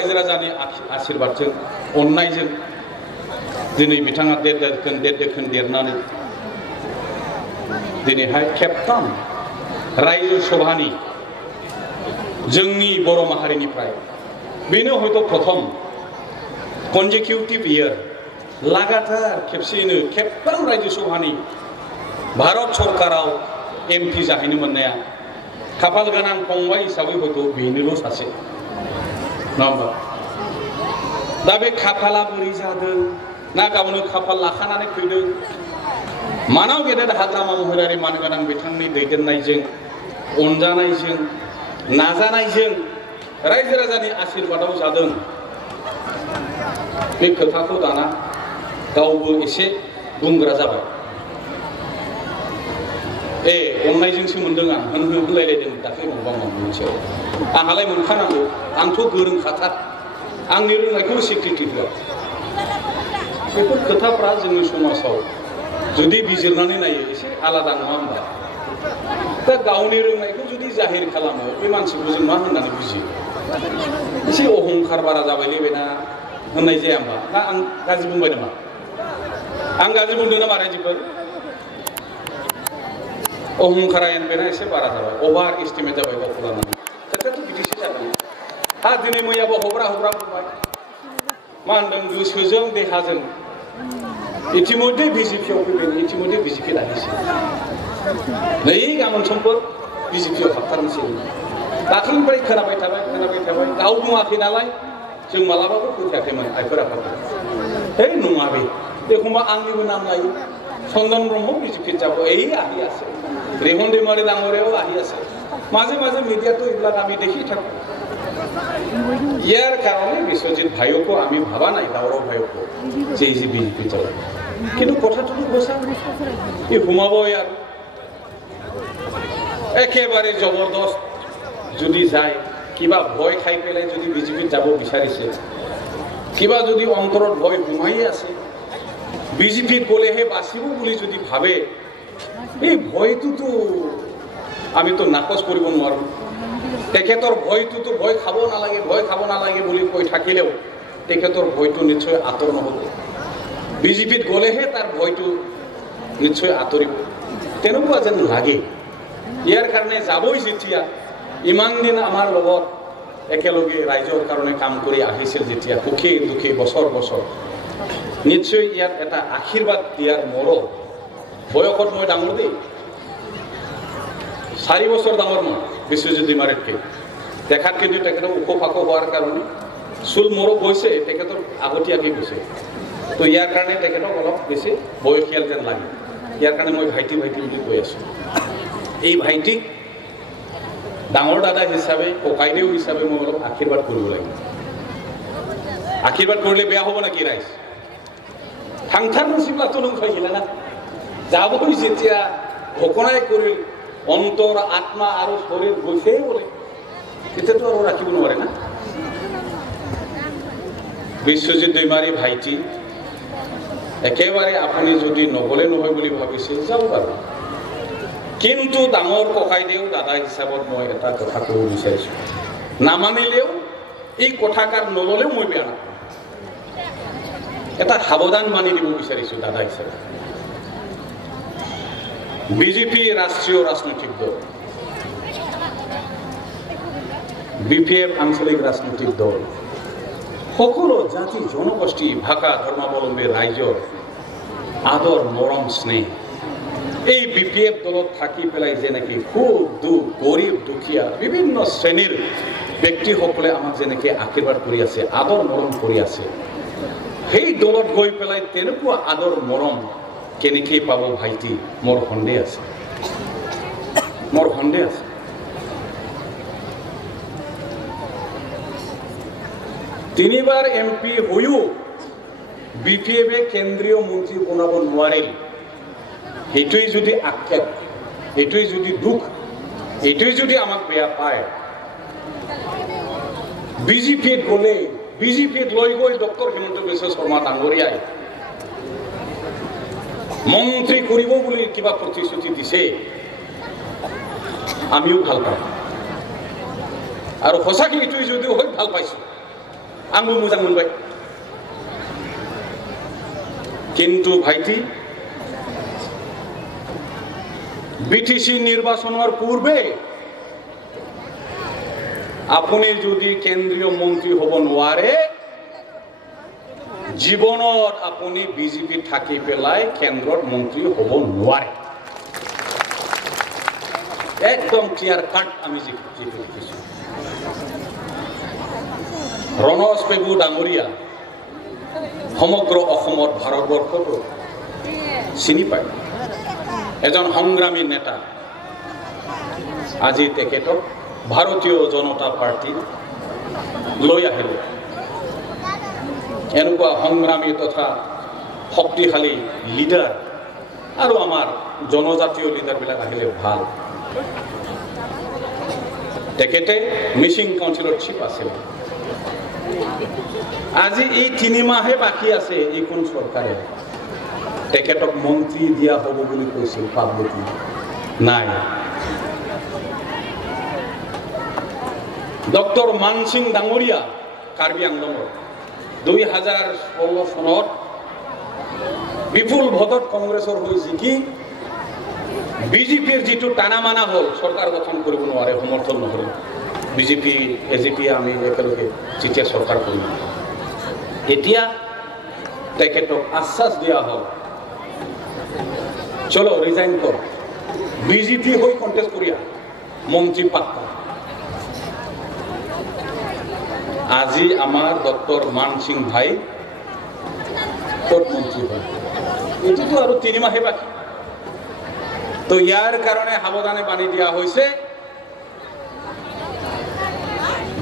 रायजो राजानि आशीर्वादजों अननायजों दिनै बिथाङा देर दोखोन देरनानै दिनैहाय खेबथाम रायजो सभानि जोंनि बर' माहारिनिफ्राय बेनो हयथ' प्रथम कनजिकिउटिभ इयार लागातार खेबसेयैनो खेबथाम रायजो सभानि भारत सरकाराव एमपि जाहैनो मोननाया खाफाल गोनां फंबाय हिसाबै हयथ' बेनोल' सासे नङा होमबा दा बे खाफाला बोरै जादों ना गावनो खाफाल लाखानानै फैदों मानाव गेदेर हाग्रामा महिलारि मानगोनां बिथांनि दैदेननायजों अनजानायजों नाजानायजों रायजो राजानि आशीर्वादाव जादों बे खोथाखौ दाना गावबो एसे बुंग्रा जाबाय अननायजोंसो मोनदों आं होनलायलायदों दाख्लै मबा मोनसेयाव आंहालाय मोनखानांगौ आंथ' गोरोंखाथार आंनि रोंनायखौ स्वीकृति होआ बेफोर खोथाफ्रा जोंनि समाजाव जुदि बिजिरनानै नायो एसे आलादा नङा होनबा दा गावनि रोंनायखौ जुदि जाहिर खालामो बे मानसिखौ जों मा होननानै बुजियो एसे अहंखार बारा जाबायलै बेना होननाय जाया होमबा ना आं गाज्रि बुंबाय नामा आं गाज्रि बुंदों नामा रायजोफोर अहंकारा बेना एसे बारा जाबाय अभार एस्टिमेट जाबाय गावखौ लानानै खोथायाथ' बिदिसो जादों दिनै मैयाबो हब्रा बुंबाय मा होनदों गोसोजों देहाजों इतिमध्ये बिजेपियाव फैगोन इतिमध्ये बिजेपि दानिसै नै गाबोन समफोर बिजेपियाव हाबथारनोसै दाख्लैनिफ्राय खोनाबाय थाबाय गाव बुङाखै नालाय जों मालाबाबो फोथायाखैमोन आइफोर आफाखौ नङा एखमबा आंनिबो नाम लायो चन्दन ब्रह्म बिजेपि যাব আহি আছে রেহন दैमारी ডাঙরেও আহি আছে মাঝে মাঝে মিডিয়াতো এইবিলাক আমি দেখি থাকো ইয়ার কারণে বিশ্বজিৎ ভাইকে আমি ভাবা নাই গৌরব ভাইকে যে বিজেপি চালায় কিন্তু কথাটো বসা এই ঘুমাব ইয়ার একেবারে জবরদস্ত যদি যায় কিবা ভয় খাই পেলাই যদি বিজেপিত যাব বিচাৰিছে কিবা যদি অন্তৰত ভয় ঘুমাই আছে বিজেপিত গ'লেহে বাচিব বুলি যদি ভাবে এই ভয়টোতো আমি তো নাকচ কৰিব নোৱাৰো তেখেতৰ ভয়টোতো ভয় খাব নালাগে বুলি কৈ থাকিলেও তেখেতৰ ভয়টো নিশ্চয় আঁতৰ নহ'ব বিজেপিত গ'লেহে তাৰ ভয়টো নিশ্চয় আঁতৰিব তেনেকুৱা যেন লাগে ইয়াৰ কাৰণে যাবই যেতিয়া ইমান দিন আমাৰ লগত একেলগে ৰাইজৰ কাৰণে কাম কৰি আহিছিল যেতিয়া সুখী দুখী বছৰ নিশ্চয় ইয়াত এটা আশীৰ্বাদ দিয়াৰ মোৰো বয়সত মই ডাঙৰ দেই 4 বছৰ ডাঙৰ মই বিশ্বজিৎ दैमारीতকৈ দেখাত কিন্তু তেখেতৰ ওখ পাখ হোৱাৰ কাৰণে চুল মোৰো গৈছে তেখেতৰ আগতীয়াকৈ গৈছে তো ইয়াৰ কাৰণে তেখেতক অলপ বেছি বয়সীয়াল যেন লাগে ইয়াৰ কাৰণে মই ভাইটি বুলি কৈ আছোঁ এই ভাইটিক ডাঙৰ দাদা হিচাপে ককাইদেউ হিচাপে মই অলপ আশীৰ্বাদ কৰিব লাগিব আশীৰ্বাদ কৰিলে বেয়া হ'ব নেকি ৰাইজ थांथारनोसैब्लाथ' नों फैला ना जाबोই যেতিয়া ঘোষণাই কৰিল অন্তৰ আত্মা আৰু শৰীৰ গৈছে বলে তেতিয়াতো আৰু ৰাখিব নোৱাৰে না বিশ্বজিৎ दैमारी ভাইটি একেবাৰে আপুনি যদি নগলে নহয় বুলি ভাবিছে যাওক আৰু কিন্তু ডাঙৰ ককাইদেউ দাদা হিচাপত মই এটা কথা ক'ব বিচাৰিছোঁ নামানিলেও এই কথাকাৰ নললেও মই বেয়া নাপাওঁ এটা সাৱধান মানি দিব বিচাৰিছোঁ দাদা হিচাপে বিজেপি ৰাষ্ট্ৰীয় ৰাজনৈতিক দল বিপিএফ আঞ্চলিক ৰাজনৈতিক দল সকলো জাতি জনগোষ্ঠী ভাষা ধৰ্মাৱলম্বী ৰাইজৰ আদৰ মৰম স্নেহ এই বিপিএফ দলত থাকি পেলাই যেনেকৈ খুব গৰীব দুখীয়া বিভিন্ন শ্ৰেণীৰ ব্যক্তিসকলে আমাক যেনেকৈ আশীৰ্বাদ কৰি আছে আদৰ মৰম কৰি আছে সেই দলত গৈ পেলাই তেনেকুৱা আদৰ মৰম কেনেকৈ পাব ভাইটি মোৰ সন্দেহ আছে তিনিবাৰ এমপি হৈও বিপিএফে কেন্দ্ৰীয় মন্ত্ৰী বনাব নোৱাৰিল সেইটোৱেই যদি আক্ষেপ এইটোৱেই যদি দুখ এইটোৱেই যদি আমাক বেয়া পায় বিজেপিত গ'লে বিজেপিত লৈ গৈ ডক্টৰ হিমন্ত বিশ্ব শৰ্মা ডাঙৰীয়াই মন্ত্ৰী কৰিব বুলি কিবা প্ৰতিশ্ৰুতি দিছে আমিও ভাল পাওঁ আৰু সঁচাকৈ এইটোৱেই যদিও হয় ভাল পাইছোঁ आंबो मोजां मोनबाय किन्तु भाइटी বিটিসি নির্বাচনের পূর্বে আপনি যদি কেন্দ্রীয় মন্ত্রী হব নোৱাৰে জীবনত আপনি বিজেপি থাকি পেলাই কেন্দ্ৰত মন্ত্ৰী হব নোৱাৰে একদম ক্লিয়াৰ কাট আমি দেখিছো ৰণজ পেগু ডাঙৰীয়া সমগ্ৰ অসমত ভাৰতবৰ্ষতো চিনি পায় এজন সংগ্ৰামী নেতা আজি তেখেতক ভাৰতীয় জনতা পাৰ্টি লৈ আহিলে এনেকুৱা সংগ্ৰামী তথা শক্তিশালী লিডাৰ আৰু আমাৰ জনজাতীয় লিডাৰবিলাক আহিলে ভাল তেখেতে মিচিং কাউন্সিলৰ চিফ আছিল আজি এই 3 মাহে বাকি আছে এইখন চৰকাৰে তেখেতক মন্ত্ৰী দিয়া হব বুলি কৈছিল পাব্লিকলি নাই ডক্টৰ মানসিং ডাঙৰীয়া কাৰ্বি আংলঙৰ 2016 চনত বিপুল ভোটত কংগ্ৰেছৰ হৈ জিকি বিজেপিৰ যিটো টানা মানা হ'ল চৰকাৰ গঠন কৰিব নোৱাৰে সমৰ্থন নহ'ল বিজেপি এজেপি আমি একেলগে যেতিয়া চৰকাৰ কৰিম এতিয়া তেখেতক আশ্বাস দিয়া হ'ল চলো রিজাইন কর বিজেপি হয়ে কন্টেস্ট করিয়া মন্ত্রী পাক্কা আজি আমার ডক্টর মানসিং ভাই কোর্ট মন্ত্রী হয় এটি তো আর 3 মাহে বাকি তো ইয়ার কারণে সাবধানে বানি দিয়া হয়েছে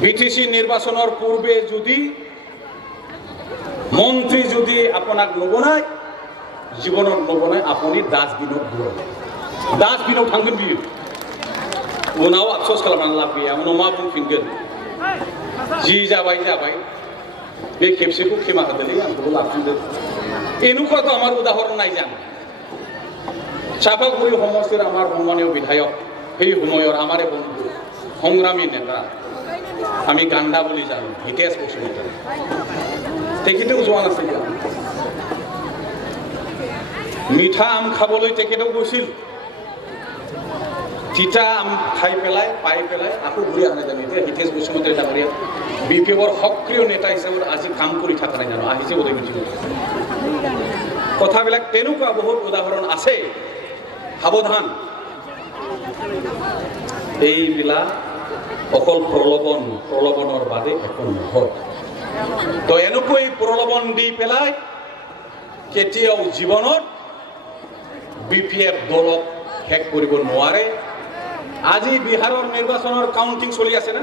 বিটিসি নির্বাচনের পূর্বে যদি মন্ত্রী যদি আপনার নবনায় জীবনত নবনায় আপনি ডাস্টবিনত ঘুরে ডাস্টবিনাव थांगोन बियो उनाव आफसोस खालामनानै लाब गैया उनाव मा बुंफिनगोन जि जाबाय बे खेबसेखौ खेमा होदोलै आंखौबो लाफिनदो एनुकाथ' আমার উদাহরণ নাই জান চাপাগুড়ি সমষ্টিৰ আমাৰ সন্মানীয় বিধায়ক সেই সময়ৰ আমাৰে বন্ধু সংগ্ৰামী নেতা আমি গান্ধা বুলি জানো হিতেশ বসুমতাৰী তেখেতেও যোৱা নাছিল মিঠা আম খাবলৈ তেখেতেও গৈছিল তিতা আম খাই পেলাই পাই পেলাই আকৌ ঘূৰি অহা নাই জানো এতিয়া হিতেশ বসুমতাৰী ডাঙৰীয়া বিপিএফৰ সক্ৰিয় নেতা হিচাপে আজি কাম কৰি থকা নাই জানো আহিছে বোধহয় মিটিঙত কথাবিলাক তেনেকুৱা বহুত উদাহৰণ আছে সাৱধান এইবিলাক অকল প্ৰলোভনৰ বাদে একো নহয় তো এনেকৈ প্ৰলোভন দি পেলাই কেতিয়াও জীৱনত বিপিএফ দলক শেষ কৰিব নোৱাৰে আজি বিহাৰৰ নিৰ্বাচনৰ কাউন্টিং চলি আছে না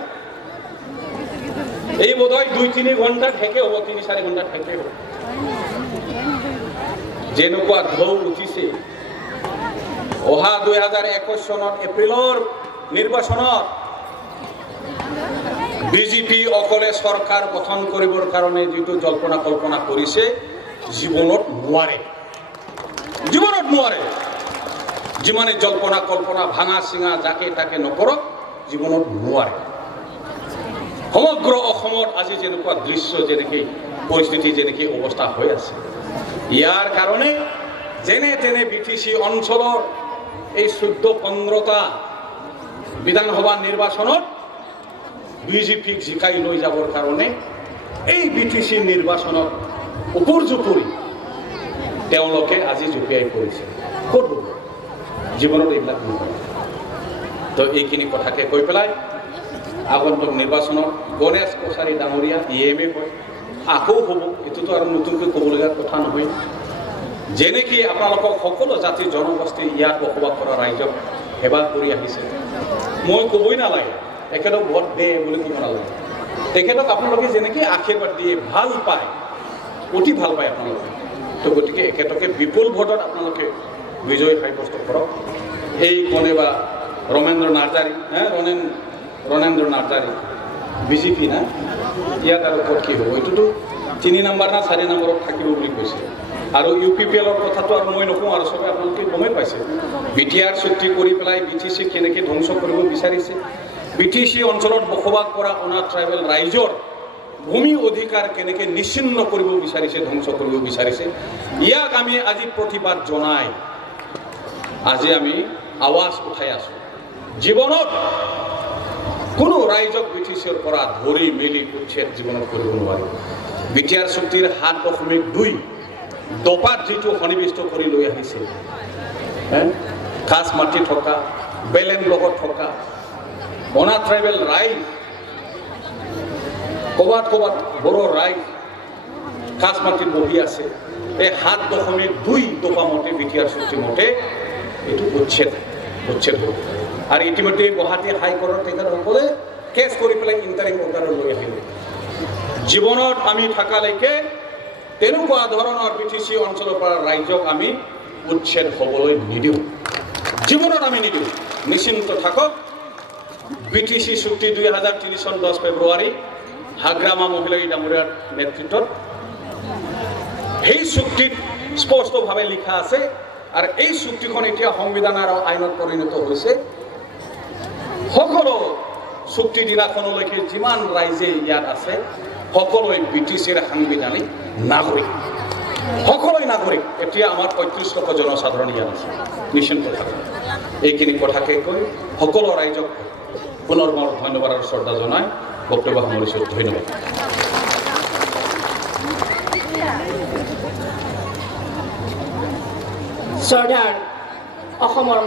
এই বোধহয় 2-3 ঘণ্টাত শেষে হ'ব 3-4 ঘণ্টাত শেষে হ'ব যেনেকুৱা ঢৌ উঠিছে অহা 2021 চনত এপ্ৰিলৰ নিৰ্বাচনত বিজেপি অকলে চৰকাৰ গঠন কৰিবৰ কাৰণে যিটো জল্পনা কল্পনা কৰিছে জীৱনত নোৱাৰে যিমানে জল্পনা কল্পনা ভাঙা চিঙা যাকে তাকে নকৰক জীৱনত নোৱাৰে সমগ্ৰ অসমত আজি যেনেকুৱা দৃশ্য যেনেকৈ পৰিস্থিতি যেনেকৈ অৱস্থা হৈ আছে ইয়াৰ কাৰণে যেনে তেনে বিটিসি অঞ্চলৰ এই 14-15টা বিধানসভা নিৰ্বাচনত বিজেপিক জিকাই লৈ যাবৰ কাৰণে এই বিটিসি নিৰ্বাচনত উপৰ্যুপৰি তেওঁলোকে আজি জুপিয়াই পৰিছে ক'ত জীৱনত এইবিলাক নহয় তো এইখিনি কথাকে কৈ পেলাই আগন্তুক নিৰ্বাচনত গণেশ কছাৰী ডাঙৰীয়া ইএমএ হয় আকৌ হ'ব এইটোতো আৰু নতুনকৈ ক'বলগীয়া কথা নহয় যেনেকৈ আপোনালোকক সকলো জাতি জনগোষ্ঠী ইয়াত বসবাস কৰা ৰাইজক সেৱা কৰি আহিছে মই ক'বই নালাগে তেখেতক ভোট দে বুলি ক'ব নালাগে তেখেতক আপোনালোকে যেনেকৈ আশীৰ্বাদ দিয়ে ভাল পায় অতি ভাল পায় আপোনালোকে তো গতিকে এখেতকে বিপুল ভোটত আপোনালোকে বিজয় সাব্যস্ত কৰক এই কোনেবা ৰমেন্দ্ৰ নাৰ্জাৰী ৰণেন্দ্ৰ নাৰ্জাৰী বিজেপি না ইয়াত আৰু ক'ত কি হ'ব এইটোতো 3 নম্বৰ না 4 নম্বৰত থাকিব বুলি কৈছে আৰু ইউপিপিএলৰ কথাটো আৰু মই নকওঁ আৰু চবে আপোনালোকে গমেই পাইছে বিটিআৰ চুক্তি কৰি পেলাই বিটিসি কেনেকৈ ধ্বংস কৰিব বিচাৰিছে বিটিসি অঞ্চলত বসবাস কৰা অনা ট্ৰাইবেল ৰাইজৰ ভূমি অধিকাৰ কেনেকৈ নিশ্চিন্ন কৰিব বিচাৰিছে, ধ্বংস কৰিব বিচাৰিছে, ইয়াক আমি আজি প্ৰতিবাদ জনাই আজি আমি আৱাজ উঠাই আছোঁ। জীৱনত কোনো ৰাইজক BTCৰ পৰা ধৰি মেলি উচ্ছেদ জীৱনত কৰিব নোৱাৰিব। বিটিআৰ চুক্তিৰ 7.2 দপাত যিটো সন্নিৱিষ্ট কৰি লৈ আহিছে, খাছ মাটি থকা, বেলেন লগত থকা, অনা ট্ৰাইবেল ৰাইজ, ক'ৰবাত বড়ো ৰাইজ খাছ মাটিত বহি আছে, এই 7.2 দফা মতে বিটিআৰ চুক্তি মতে এইটো উচ্ছেদ হ'ব। আৰু ইতিমধ্যে গুৱাহাটী হাইকোৰ্টৰ তেখেতসকলে কেছ কৰি পেলাই ইণ্টাৰিম অৰ্ডাৰ লৈ আহিলে। জীৱনত আমি থকালৈকে তেনেকুৱা ধৰণৰ BTC অঞ্চলৰ পৰা ৰাইজক আমি উচ্ছেদ হ'বলৈ নিদিওঁ, জীৱনত আমি নিদিওঁ। নিশ্চিন্ত থাকক। BTC চুক্তি 2003 চন 10 ফেব্ৰুৱাৰী হাগ্ৰামা মহিলা ডাঙৰীয়াৰ নেতৃত্বত সেই চুক্তিত স্পষ্টভাৱে লিখা আছে, আৰু এই চুক্তিখন এতিয়া সংবিধান আৰু আইনত পৰিণত হৈছে। সকলো চুক্তি দিনাখনলৈকে যিমান ৰাইজে ইয়াত আছে সকলোৱে BTCৰ সাংবিধানিক নাগৰিক, সকলোৱে নাগৰিক। এতিয়া আমাৰ 35 লক্ষ জনসাধাৰণ ইয়াত আছে। নিশ্চিন্ত থাকক। এইখিনি কথাকে কৈ সকলো ৰাইজক পুনৰবাৰ ধন্যবাদ আৰু শ্ৰদ্ধা জনাই বক্তব্য সামৰিছোঁ। ধন্যবাদ। শ্ৰদ্ধাৰ অসমৰ